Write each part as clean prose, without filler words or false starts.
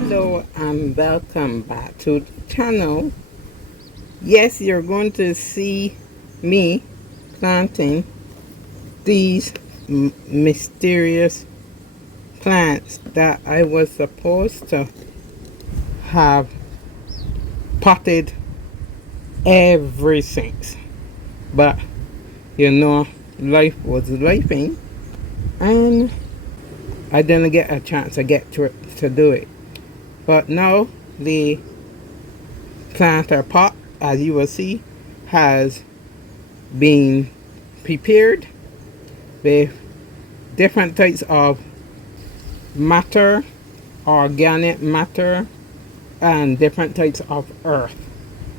Hello and welcome back to the channel. Yes, you're going to see me planting these mysterious plants that I was supposed to have potted ever since, but you know, life was lifing and I didn't get a chance to get to do it. But now the planter pot, as you will see, has been prepared with different types of matter, organic matter, and different types of earth.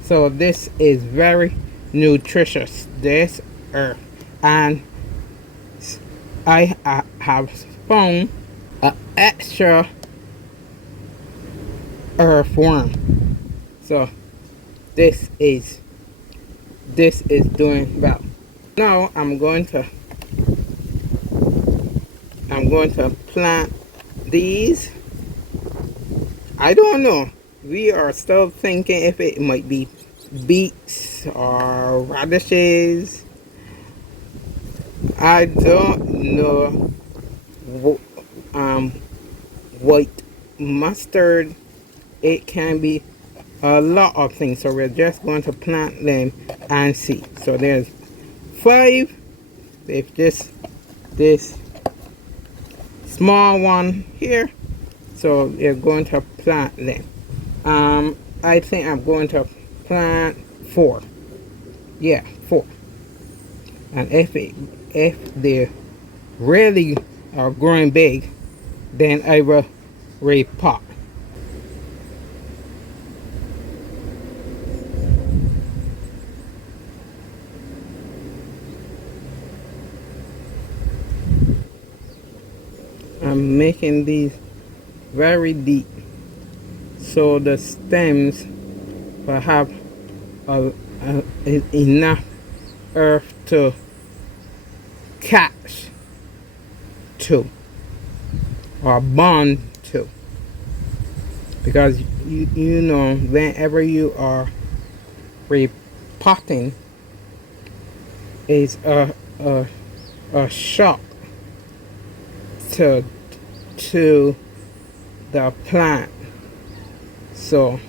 So this is very nutritious, this earth, and I have found an extra earthworm. So this is doing well. Now I'm going to plant these. I don't know. We are still thinking if it might be beets or radishes. I don't know. White mustard. It can be a lot of things, so we're just going to plant them and see. So there's 5 with this small one here, so we're going to plant them. I think I'm going to plant 4. Yeah, 4. And if they really are growing big, then I will repot. I'm making these very deep so the stems will have enough earth to catch to or bond to, because you know, whenever you are repotting, is a shock to the plant. So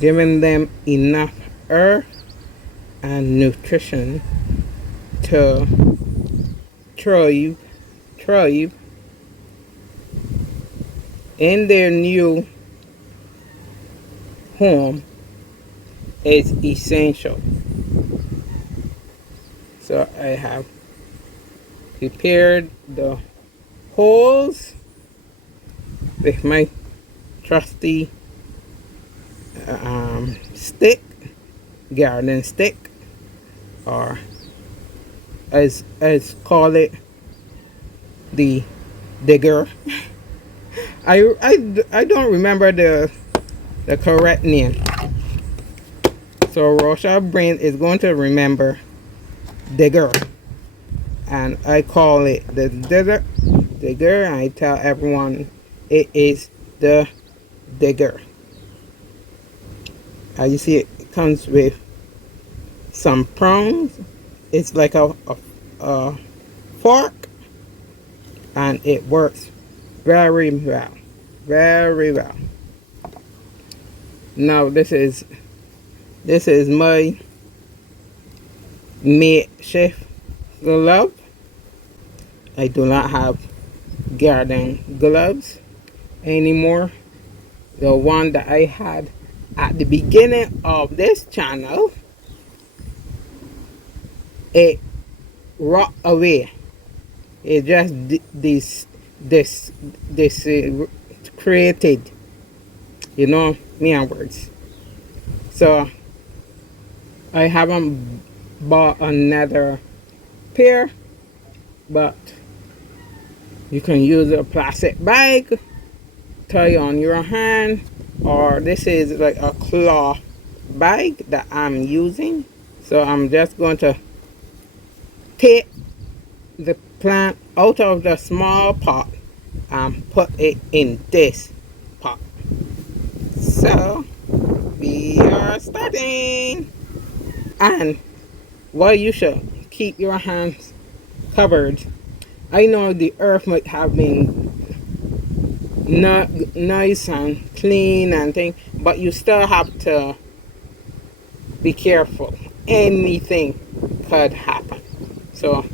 giving them enough earth and nutrition to thrive in their new home is essential. So I have prepared the holes with my trusty stick, garden stick, or as call it, the digger. I don't remember the correct name, so Rochelle brain is going to remember digger, and I call it the digger, and I tell everyone it is the digger. As you see, it comes with some prongs. It's like a fork, and it works very well, very well. Now this is my makeshift glove. I do not have garden gloves anymore. The one that I had at the beginning of this channel, it rot away. It just this created, you know, me and words. So I haven't bought another pair, but you can use a plastic bag, tie on your hand, or this is like a cloth bag that I'm using. So I'm just going to take the plant out of the small pot and put it in this pot. So we are starting. And while you should keep your hands covered, I know the earth might have been not nice and clean and thing, but you still have to be careful. Anything could happen. So,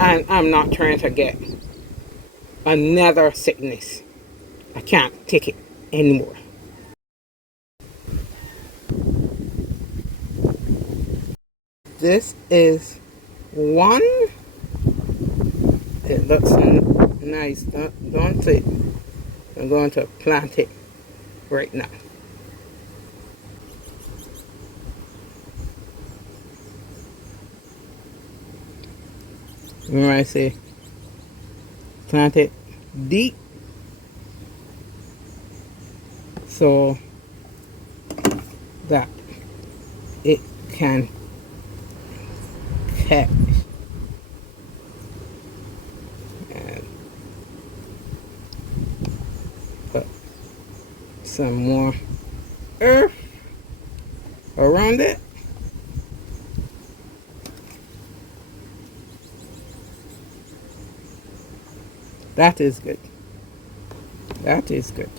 and I'm not trying to get another sickness. I can't take it anymore. This is one. It looks nice, don't it? I'm going to plant it right now. Remember I say plant it deep so that it can catch. And put some more earth around it. That is good. That is good.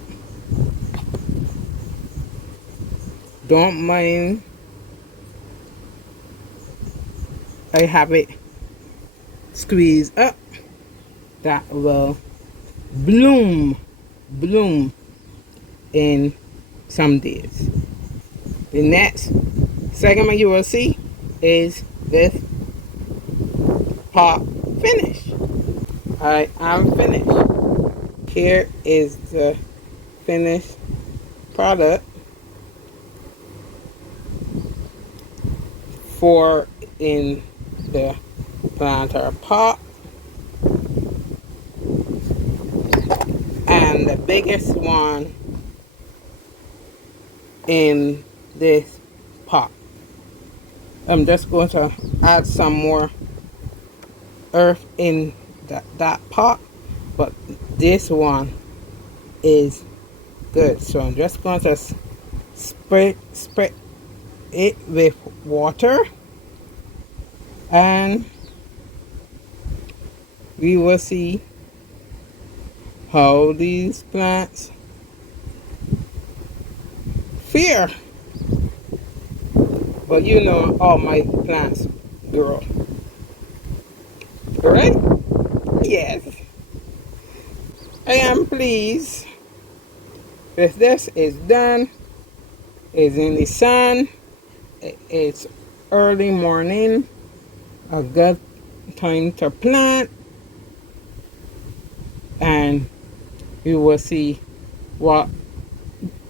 Don't mind I have it squeezed up. That will bloom in some days. The next segment you will see is this pot finished. I am finished. Here is the finished product for in the planter pot. And the biggest one in this pot. I'm just going to add some more earth in that pot, but this one is good. So I'm just going to spread it with water, and we will see how these plants fare. But you know all my plants grow. Right? Yes. I am pleased with this. Is done. It's in the sun. It's early morning. A good time to plant. And you will see what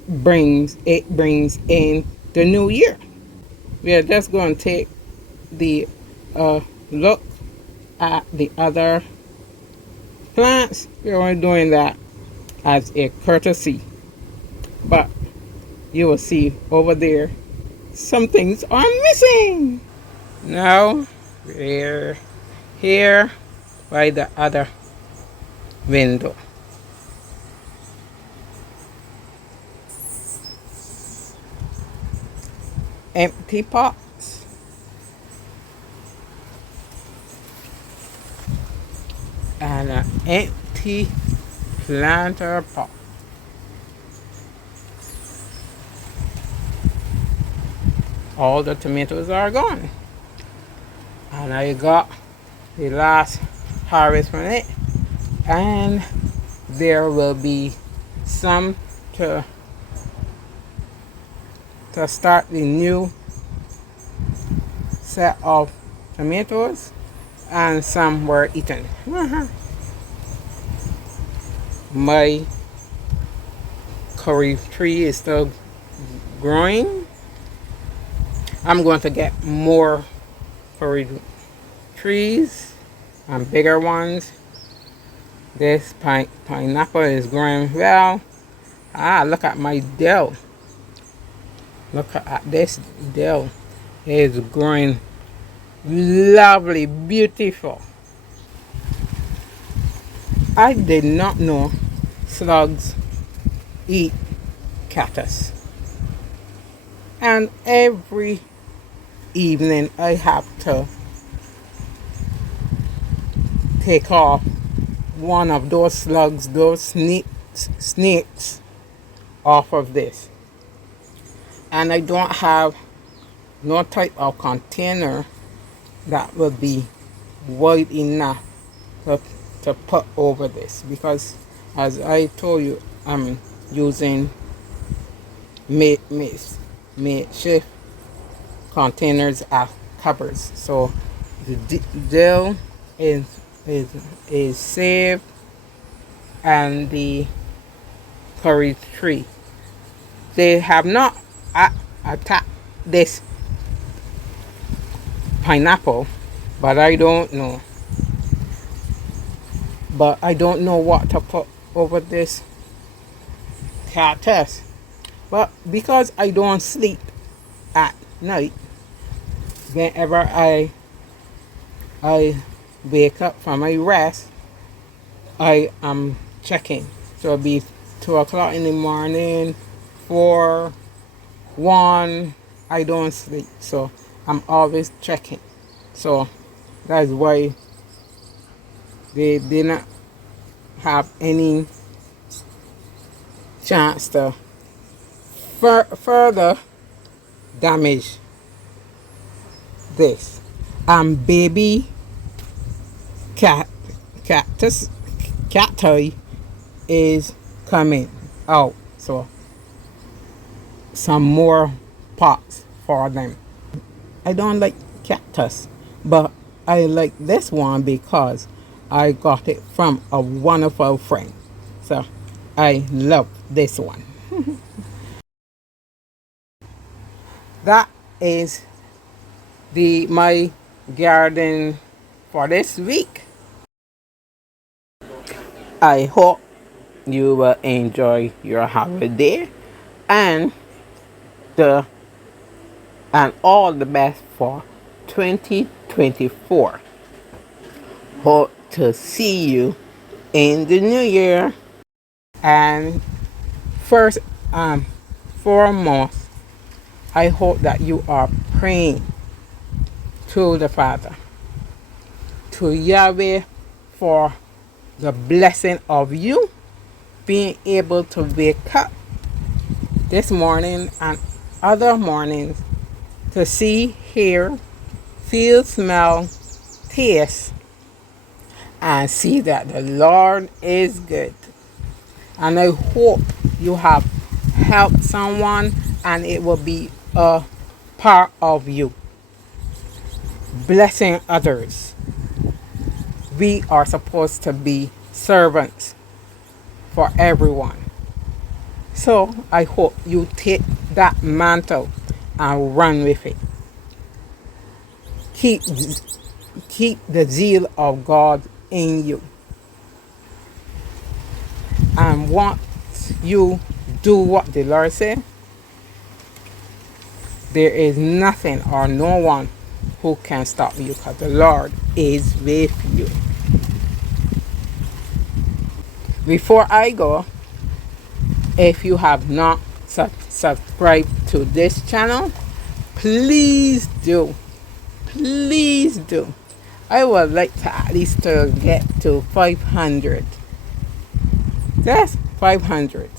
brings in the new year. We are just going to take the look at the other plants. We're only doing that as a courtesy, but you will see over there some things are missing. Now we're here by the other window. Empty pots. And an empty planter pot. All the tomatoes are gone. And I got the last harvest from it. And there will be some to start the new set of tomatoes, and some were eaten. My curry tree is still growing. I'm going to get more curry trees and bigger ones. This pineapple is growing well. Look at my dill. Look at this dill. It is growing lovely, beautiful. I did not know slugs eat cactus. And every evening I have to take off one of those slugs, those snakes off of this. And I don't have no type of container that will be wide enough to put over this, because as I told you, I'm using makeshift containers as covers. So the dill is saved, and the curry tree, they have not attacked this pineapple, but I don't know. But I don't know what to put over this cactus. But because I don't sleep at night, whenever I wake up from my rest, I am checking. So it'll be 2 o'clock in the morning, 4, 1, I don't sleep. So I'm always checking. So that's why they did not have any chance to further damage this. Baby cacti is coming out, so some more pots for them. I don't like cactus, but I like this one because I got it from a wonderful friend. So I love this one. That is my garden for this week. I hope you will enjoy your holiday and all the best for 2024. Hope to see you in the new year. And first foremost, I hope that you are praying to the Father, to Yahweh, for the blessing of you being able to wake up this morning and other mornings to see, hear, feel, smell, taste, and see that the Lord is good. And I hope you have helped someone and it will be a part of you. Blessing others. We are supposed to be servants for everyone. So I hope you take that mantle and run with it. Keep the zeal of God in you. And once you do what the Lord said, there is nothing or no one who can stop you, because the Lord is with you. Before I go, if you have not subscribed to this channel, please do. Please do. I would like to at least to get to 500. Just 500.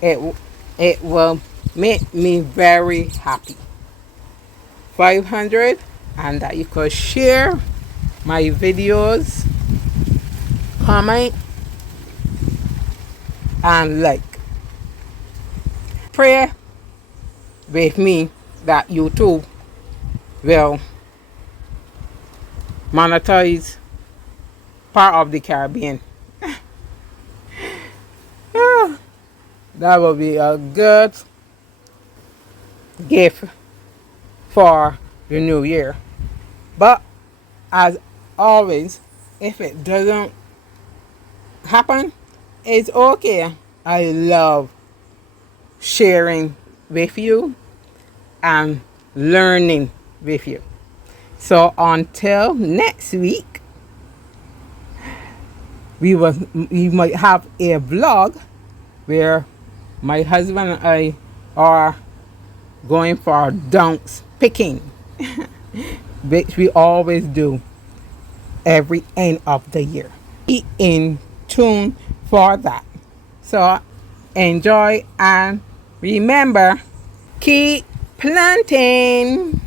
It will make me very happy. 500, and that you could share my videos, comment, and like. Pray with me that YouTube will monetize part of the Caribbean. That will be a good gift for the new year. But as always, if it doesn't happen, it's okay. I love sharing with you and learning with you. So until next week, we might have a vlog where my husband and I are going for dunks picking, which we always do every end of the year. Be in tune for that. So enjoy and remember, keep planting.